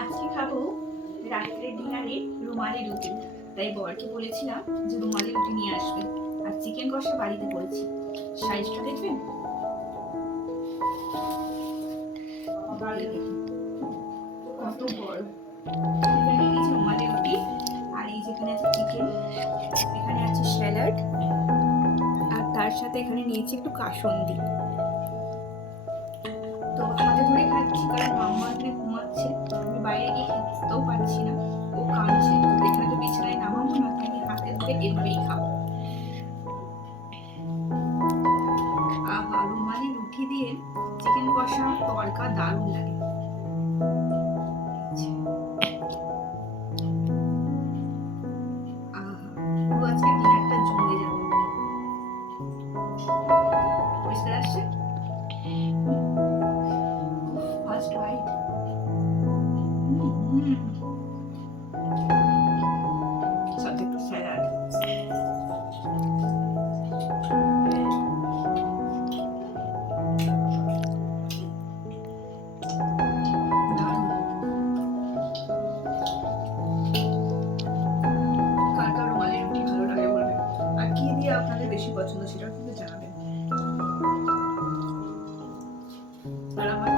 আজকে খাব রাত্রে ডিনারে রুমালি রুটি। তাই বরকে বলেছিলাম যে রুমালি রুটি নিয়ে আসবে। আর চিকেন কষা বাড়িতে করেছি। সাইজটা দেখবেন? কত বড়। এখানে রুটি, আর এই যেখানে আছে চিকেন, এখানে আছে স্যালাড, আর তার সাথে এখানে নিয়েছি একটু কাসন্দি। তো হাতে ধরে খাচ্ছি কারণ মাম্মা এখানে ঘুমাচ্ছে? আমি বাইরে গিয়ে খেতেও পারছি না। ও কাঁদছে। এখানে তো বিছানায় নামাবো না আমি হাতে ধরে এভাবেই খাব। আহা, রুমালি রুটি দিয়ে চিকেন কষা তড়কা দারুণ লাগে। বেশি পছন্দ সেটাও কিন্তু জানাবেন। আর আমার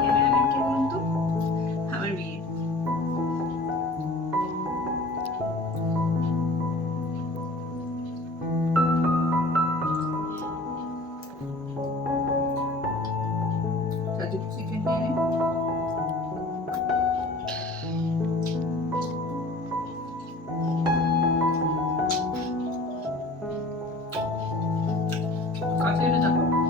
চিকেন নিয়ে নে। কাছে এনে দেখো একটু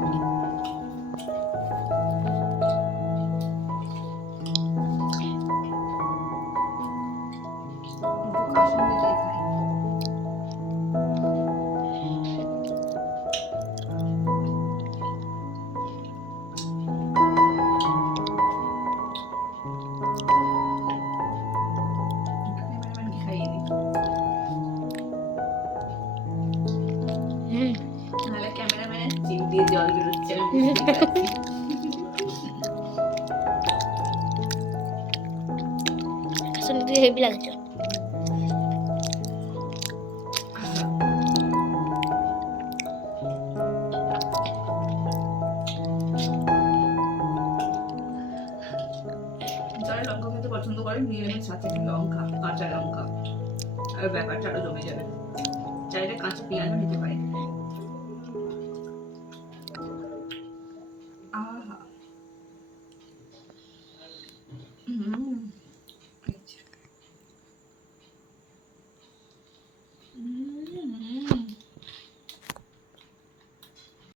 জল বেরোচ্ছে। শুনতে হেভি লাগছে পছন্দ করেন নিয়ে নেবেন সাথে একটু লঙ্কা কাঁচা লঙ্কা আর ব্যাপারটা আরো জমে যাবে চাইলে কাঁচা পেঁয়াজও নিতে পারেন